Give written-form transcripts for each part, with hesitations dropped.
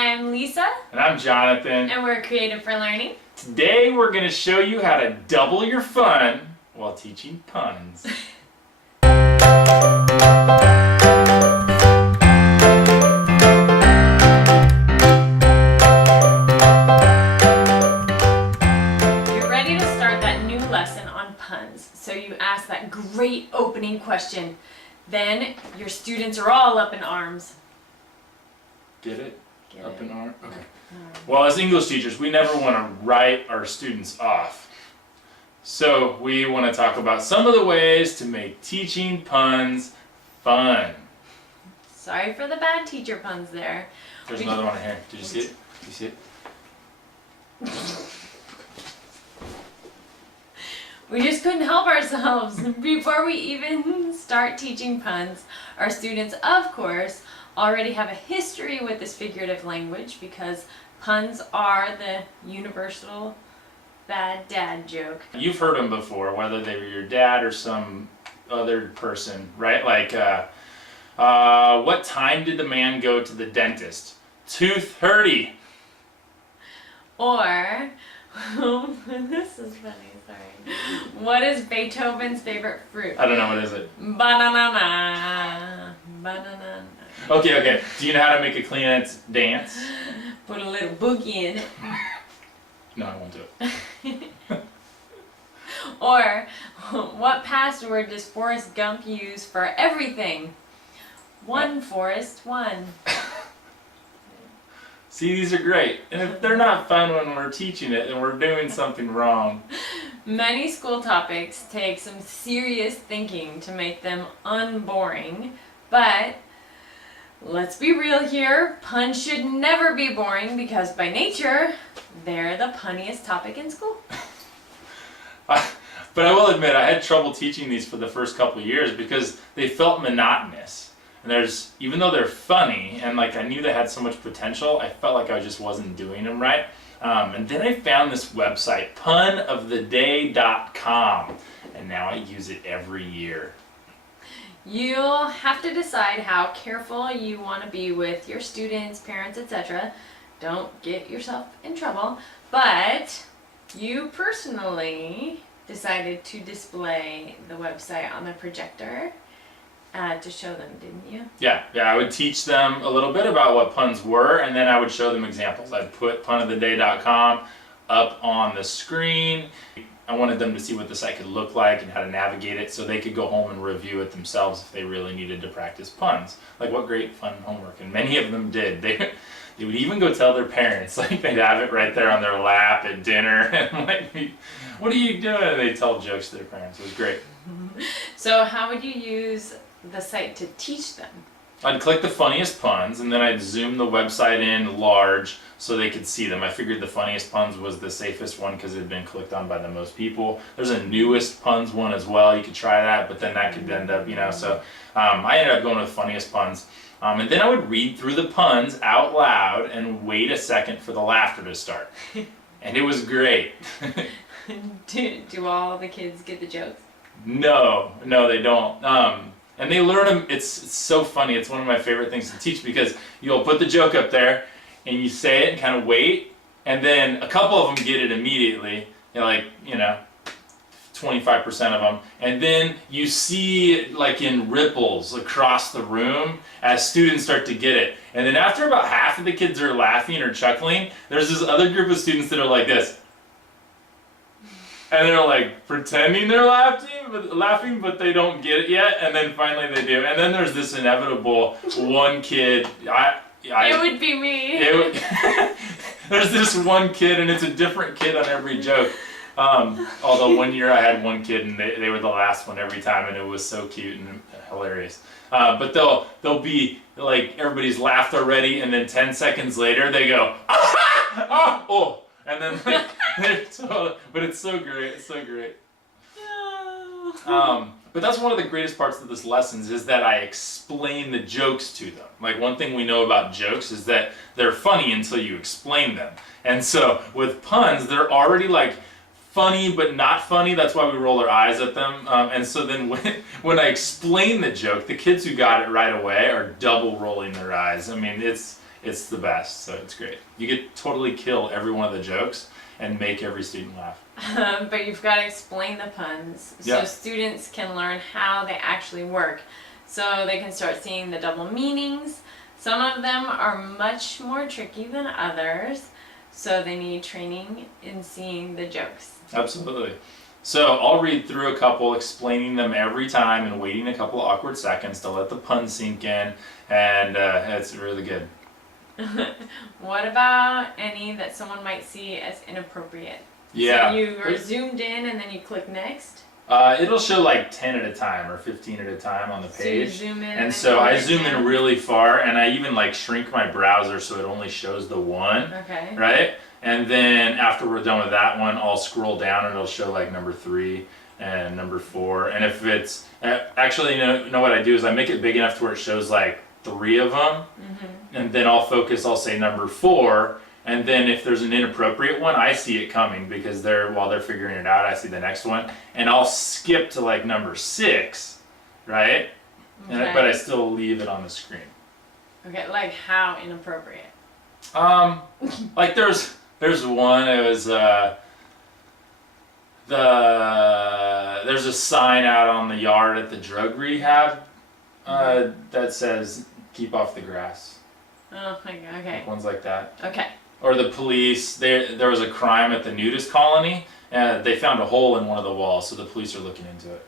I'm Lisa. And I'm Jonathan. And we're Creative for Learning. Today we're going to show you how to double your fun while teaching puns. You're ready to start that new lesson on puns. So you ask that great opening question. Then your students are all up in arms. Get it? Get up it? in arms? Okay. Well, as English teachers, we never want to write our students off. So we want to talk about some of the ways to make teaching puns fun. Sorry for the bad teacher puns there. There's another one here. Did you see it? Did you see it? We just couldn't help ourselves. Before we even start teaching puns, our students, of course, already have a history with this figurative language because puns are the universal bad dad joke. You've heard them before, whether they were your dad or some other person, right? Like, what time did the man go to the dentist? 2:30. Or, this is funny, sorry. What is Beethoven's favorite fruit? I don't know, what is it? Banana. Banana. Okay. Do you know how to make a Kleenex dance? Put a little boogie in it. No, I won't do it. Or, what password does Forrest Gump use for everything? One Forrest, one. See, these are great. And if they're not fun when we're teaching it, then we're doing something wrong. Many school topics take some serious thinking to make them unboring, but let's be real here, puns should never be boring because by nature, they're the punniest topic in school. But I will admit, I had trouble teaching these for the first couple of years because they felt monotonous. And even though they're funny, and like I knew they had so much potential, I felt like I just wasn't doing them right. And then I found this website, punoftheday.com, and now I use it every year. You'll have to decide how careful you want to be with your students, parents, etc. Don't get yourself in trouble. But you personally decided to display the website on the projector to show them, didn't you? Yeah, I would teach them a little bit about what puns were, and then I would show them examples. I'd put punoftheday.com up on the screen. I wanted them to see what the site could look like and how to navigate it so they could go home and review it themselves if they really needed to practice puns. Like, what great fun homework, and many of them did. They would even go tell their parents, like they'd have it right there on their lap at dinner, and like, what are you doing? And they'd tell jokes to their parents. It was great. So how would you use the site to teach them? I'd click the funniest puns, and then I'd zoom the website in large so they could see them. I figured the funniest puns was the safest one because it had been clicked on by the most people. There's a newest puns one as well. You could try that, but then that could end up, so I ended up going with funniest puns. And then I would read through the puns out loud and wait a second for the laughter to start. And it was great. Do all the kids get the jokes? No, they don't. And they learn them. It's so funny. It's one of my favorite things to teach because you'll put the joke up there and you say it and kind of wait, and then a couple of them get it immediately, 25% of them, and then you see like in ripples across the room as students start to get it, and then after about half of the kids are laughing or chuckling, there's this other group of students that are like this. And they're like pretending they're laughing, but they don't get it yet. And then finally they do. And then there's this inevitable one kid. It would be me. There's this one kid, and it's a different kid on every joke. Although one year I had one kid, and they were the last one every time, and it was so cute and hilarious. But they'll be like everybody's laughed already, and then 10 seconds later they go, oh. And then, but it's so great. It's so great. But that's one of the greatest parts of this lesson is that I explain the jokes to them. Like, one thing we know about jokes is that they're funny until you explain them. And so with puns, they're already like funny but not funny. That's why we roll our eyes at them. And so then when I explain the joke, the kids who got it right away are double rolling their eyes. I mean, it's It's the best, so it's great. You could totally kill every one of the jokes and make every student laugh. But you've got to explain the puns Yeah. so students can learn how they actually work. So they can start seeing the double meanings. Some of them are much more tricky than others, so they need training in seeing the jokes. Absolutely. So I'll read through a couple, explaining them every time and waiting a couple awkward seconds to let the pun sink in, and it's really good. What about any that someone might see as inappropriate? Yeah. So you are zoomed in and then you click next. It'll show like 10 at a time or 15 at a time on the page. So you zoom in and then so you I click zoom down. in really far, and I even like shrink my browser so it only shows the one, Okay. right? And then after we're done with that one, I'll scroll down and it'll show like number 3 and number 4. And if it's actually, you know what I do is I make it big enough to where it shows like 3 of them, and then I'll say number 4. And then if there's an inappropriate one, I see it coming because while they're figuring it out, I see the next one, and I'll skip to like number 6, right? Okay. But I still leave it on the screen. Okay, like how inappropriate? Like there's one. It was there's a sign out on the yard at the drug rehab that says "Keep off the grass." Oh my god. Okay. Ones like that. Okay. Or the police, there was a crime at the nudist colony, and they found a hole in one of the walls, so the police are looking into it.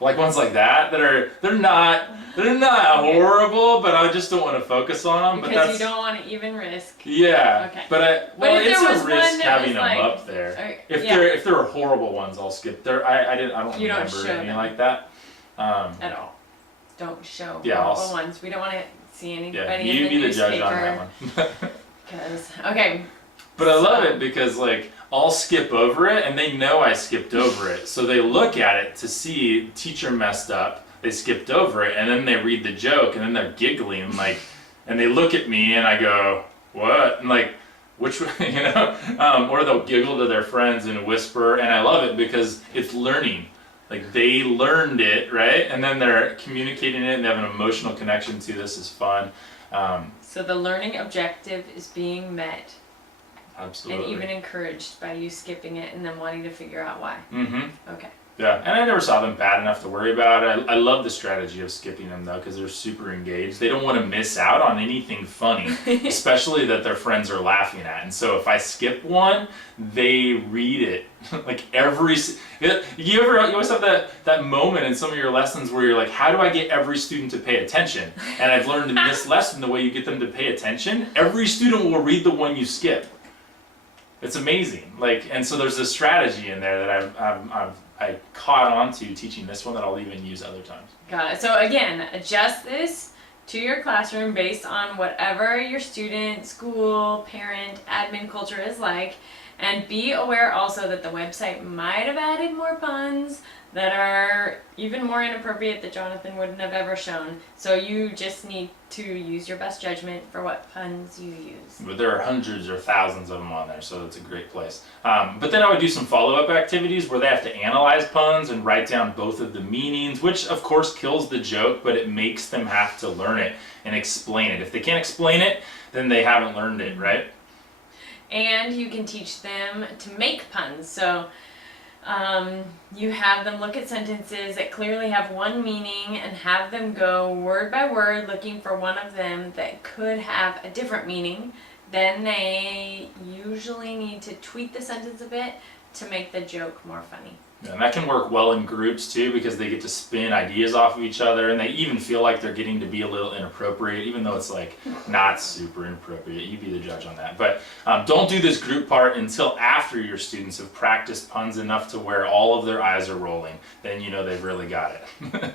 Like ones like that they're not horrible, but I just don't want to focus on them. Because you don't want to even risk. Yeah. Okay. But if it's there was a risk one that having was them like- up there. Okay, If there are horrible ones, I'll skip. I don't You don't remember show any them. like that. At all. Don't show Yeah, horrible ones. We don't want to see anybody Yeah, in you the be the newspaper. judge on that one. Okay. But I love it because like I'll skip over it and they know I skipped over it. So they look at it to see teacher messed up, they skipped over it, and then they read the joke and then they're giggling like, and they look at me and I go, what? And like, which, or they'll giggle to their friends and whisper, and I love it because it's learning. Like they learned it, right? And then they're communicating it and they have an emotional connection to this is fun. So the learning objective is being met Absolutely. and even encouraged by you skipping it and then wanting to figure out why. Mm-hmm. Okay. Yeah, and I never saw them bad enough to worry about. I love the strategy of skipping them though, because they're super engaged. They don't want to miss out on anything funny, especially that their friends are laughing at. And so if I skip one, they read it like you always have that moment in some of your lessons where you're like, how do I get every student to pay attention? And I've learned in this lesson the way you get them to pay attention, every student will read the one you skip. It's amazing. Like, and so there's this strategy in there that I caught on to teaching this one that I'll even use other times. Got it. So again, adjust this to your classroom based on whatever your student, school, parent, admin culture is like. And be aware also that the website might have added more puns that are even more inappropriate that Jonathan wouldn't have ever shown. So you just need to use your best judgment for what puns you use. But there are hundreds or thousands of them on there, so it's a great place. But then I would do some follow-up activities where they have to analyze puns and write down both of the meanings, which of course kills the joke, but it makes them have to learn it and explain it. If they can't explain it, then they haven't learned it, right? And you can teach them to make puns. So you have them look at sentences that clearly have one meaning and have them go word by word looking for one of them that could have a different meaning. Then they usually need to tweak the sentence a bit to make the joke more funny. And that can work well in groups too, because they get to spin ideas off of each other, and they even feel like they're getting to be a little inappropriate, even though it's like not super inappropriate. You be the judge on that. But don't do this group part until after your students have practiced puns enough to where all of their eyes are rolling. Then you know they've really got it.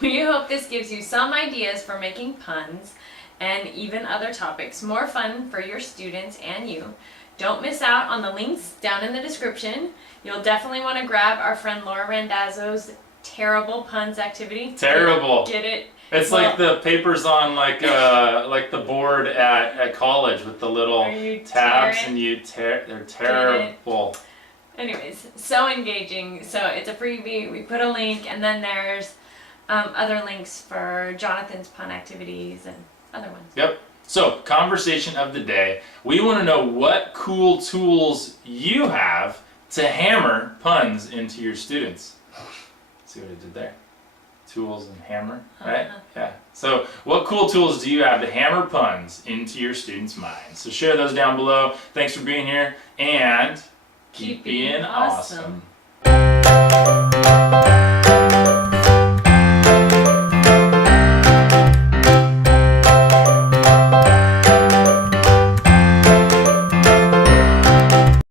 We hope this gives you some ideas for making puns and even other topics more fun for your students and you. Don't miss out on the links down in the description. You'll definitely want to grab our friend Laura Randazzo's Terrible Puns activity. Terrible. Get it? It's like the papers on like the board at college with the little Where you tabs tear it. and they're terrible. Anyways, so engaging. So it's a freebie. We put a link, and then there's other links for Jonathan's pun activities and other ones. Yep. So, conversation of the day. We want to know what cool tools you have to hammer puns into your students. See what I did there? Tools and hammer, right? Yeah. So, what cool tools do you have to hammer puns into your students' minds? So, share those down below. Thanks for being here, and keep being awesome.